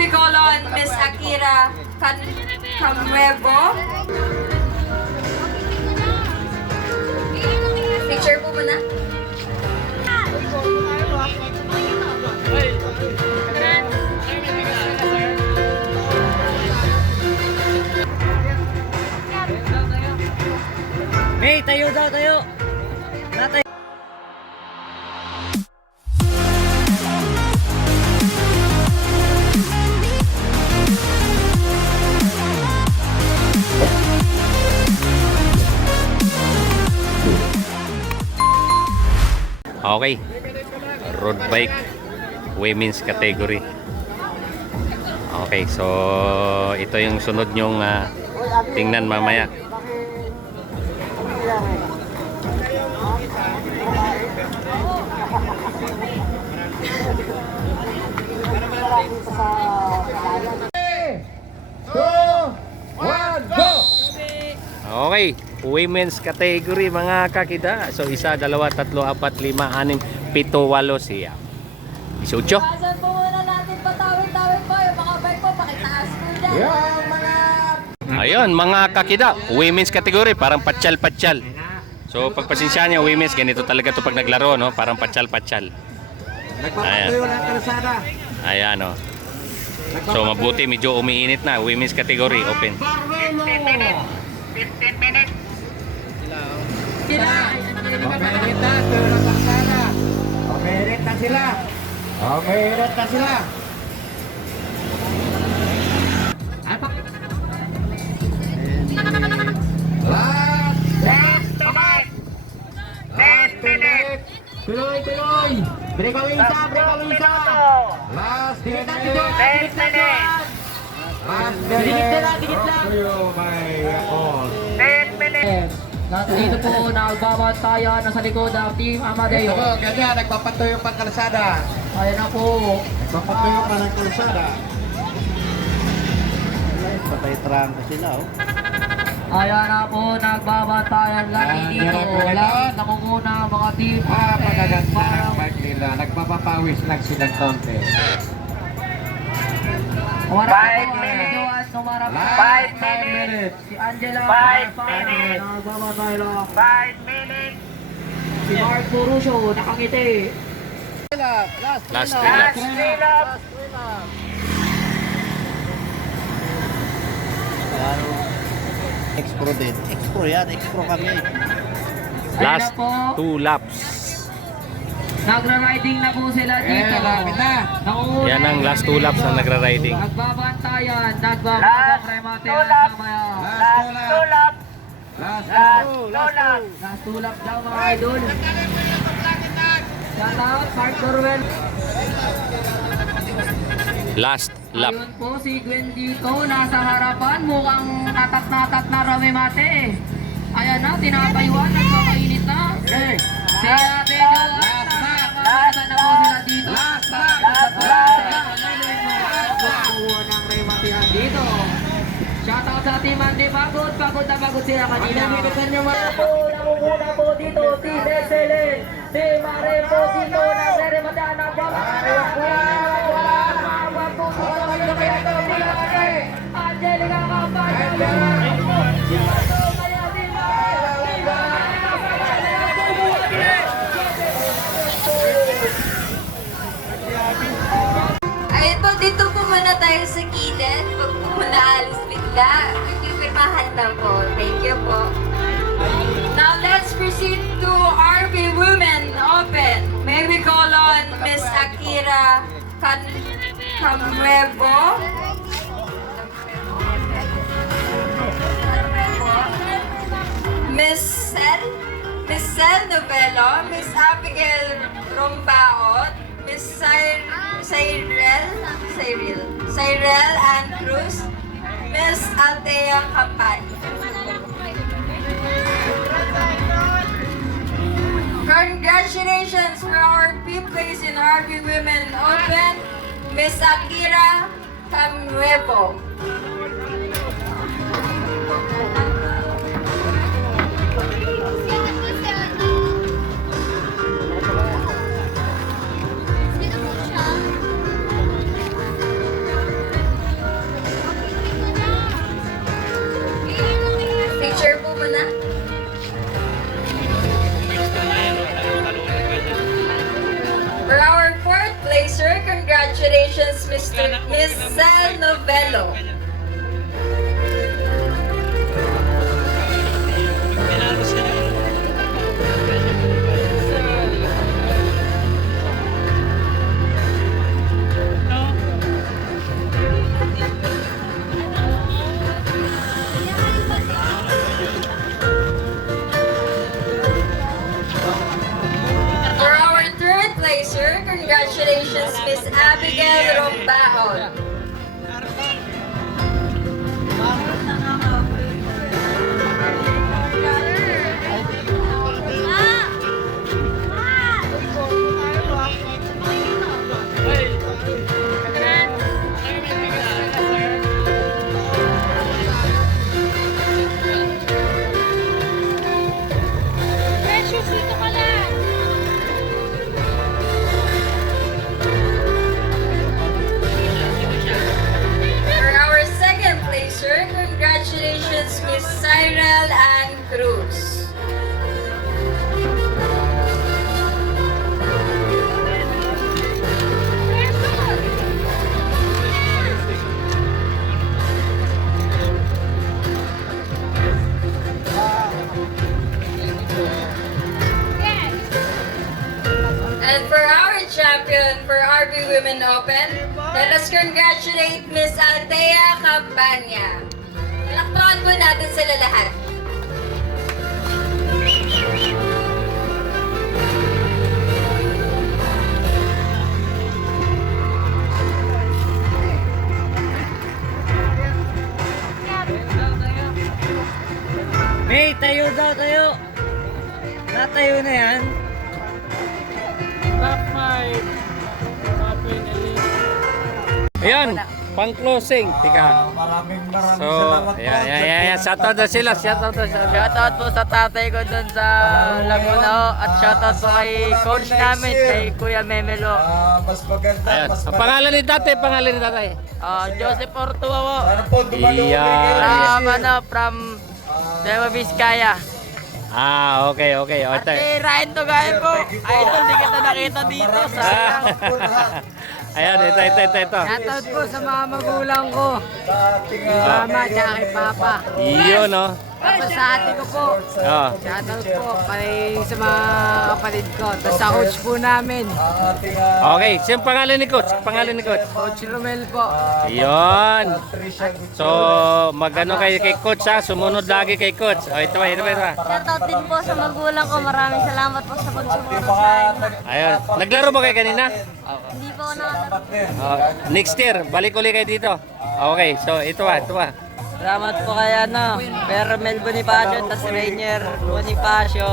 Maybe call on Miss Akira Camuevo. Picture po muna. May, tayo daw, tayo. Natay. Okay, road bike women's category. Okay, so ito yung sunod nyong tingnan mamaya. Okay, women's category mga kakida. So 1, 2, 3, 4, 5, 6, 7, 8, siya 18. Saan po muna natin patawid-tawid po yung mga bike po, pakitaas po dyan. Ayun mga kakida, women's category, parang patsyal-patsyal. So pagpasensya niyo, women's ganito talaga to pag naglaro, no? Parang patsyal-patsyal. Nagpapatuyo ng kalsada. Ayan, no. So mabuti medyo umiinit na, women's category open. 15 minutes. Sila. Umiinit na, tuyo ng kalsada. Umiinit na sila. Umiinit na sila. Last minute. Tuloy. Breka Wisa. Last minute. Dikit lang. Oh my God. 10 minutes. Dito po nagbabantayan nasa likod ng Team Amadeo. Ito po, ganyan, nagpapatuyo pang kalsada. Ayan na po. Nagpapatuyo pa ng kalsada. Patay trangka sila, oh. Ayan na po nagbabantayan lagi dito. Lahat namumuna ang mga team. Magaganda ng bike nila. Nagpapapawis lang silang konti. 5 minutes. 5 minutes. Si Angela. 5 minutes. Nagbabantayan lang. 5 minutes. Si Mark Purusyo nakangiti. Last Last 3 laps. 3 laps. Expro din. Expro yan. Expro kami. Last Ayan na po. 2 laps. Nagra-riding na po sila dito. Lapit na. Nangunguna Yan ang last 2 laps na nagra-riding. Nagbabantayan. Last Nagbabantayan. Remate 2 yan laps. mamaya. Last 2 laps. Last Last two. 2 laps. Last tulap daw mga idol. Shout out, Mark Dorwell. Last lap. Ayun po si Gwen dito, nasa harapan. Mukhang natat na Remate. Ayan na, tinapayuan, nagkakainit na. Si Ate Joan, nasa na po sila dito. Last Pagkukuha ng Remate yan dito. Shout out sa Team Andy Pagod. Pagod na pagod sila kanina. Namumuna po dito si Deselin. Si Mare po dito. Nagre-remate ang Angelica Campana. Ayun po, dito po muna tayo sa gilid. Huwag po muna alis bigla. Pipirmahan lang po. Thank you po. Now let's proceed to RB Women Open. May we call on Miss Akira Camuevo. Miss Cel Novelo, Miss Abigail Rombaot, Miss Cyril Ann Cruz, Miss Althea Campani. Congratulations for our fifth place in RV Women Open, Miss Akira Camuevo. Miss Sal Novello. For our third placer, congratulations, Miss Abigail Rombaon. For our second placer, congratulations, Miss Cyril Ann Cruz. And for our champion for RB Women Open, let us congratulate Miss Althea Campania. Palakpakan po natin sila lahat. May, tayo daw, tayo. Natayo na yan. Ayan, pang closing. Tika. Maraming So, salamat po. ayan. Shoutout na sila. Shoutout na sila. Shoutout po sa tatay ko dun sa Laguna ho. At shoutout po kay coach namin, kay Kuya Memelo. Mas maganda, Ayan. mas Ang pangalan ni tatay, pangalan ni tatay. Joseph Ortua ho. Sana po dumalo Iya. From Nueva Vizcaya. Okay. O, At ito. kay Ryan Tugay po. Idol, di kita nakita dito. Sayang. Ayan, ito. Shoutout po sa mga magulang ko. Sa ating Mama, tsaka kay Papa. Iyon, no? Tapos sa ate ko po. Oh. Shoutout po kay sa mga kapatid ko. Tapos sa coach po namin. ating Okay, siyang pangalan ni Coach. Pangalan ni Coach. Coach Romel po. Iyon. Trisha So, magano kay Coach ha? Sumunod lagi kay Coach. O, ito. Shoutout din po sa magulang ko. Maraming salamat po sa pagsuporta sa akin. Ayun. Naglaro ba kayo kanina? Hindi po ako nakakatawa. Next year, balik ulit kayo dito. Okay, so ito ba? Salamat po kay Permel Bonifacio, tas Rainier Bonifacio,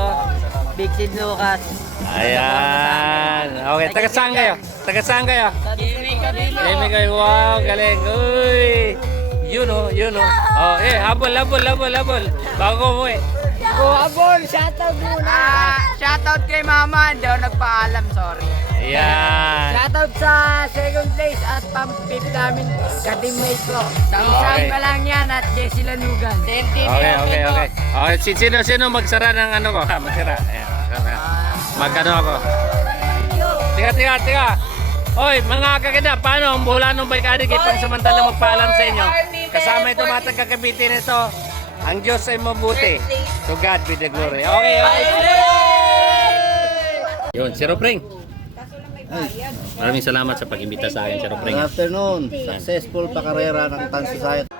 Big Sid Lucas. Ayan. Okay, taga saan kayo? Game kayo. Wow, galing. Uy. Yun oh. Oh, habol. Bago mo Abol, shoutout muna. Shoutout kay Mama, hindi ako nagpaalam, sorry. Ayan. Shoutout sa second place at pang-fifth namin ka-teammate ko. Isang Okay. pa lang yan at Jessie Lanugan. Okay, sino magsara ng ano ko? Magsara. Ayan. Magkano ako? Tiga. Oy, mga kakida, paano ang bulan ng Balkadig pang samantala magpaalam sa inyo? Kasama ito mga taga-Cavite nito. Ang Diyos ay mabuti. To God be the glory. Okay. Yun, si Ropring. Maraming salamat sa pag-imbita sa akin, si Ropring. Good afternoon. Successful pa karera ng Tan Society.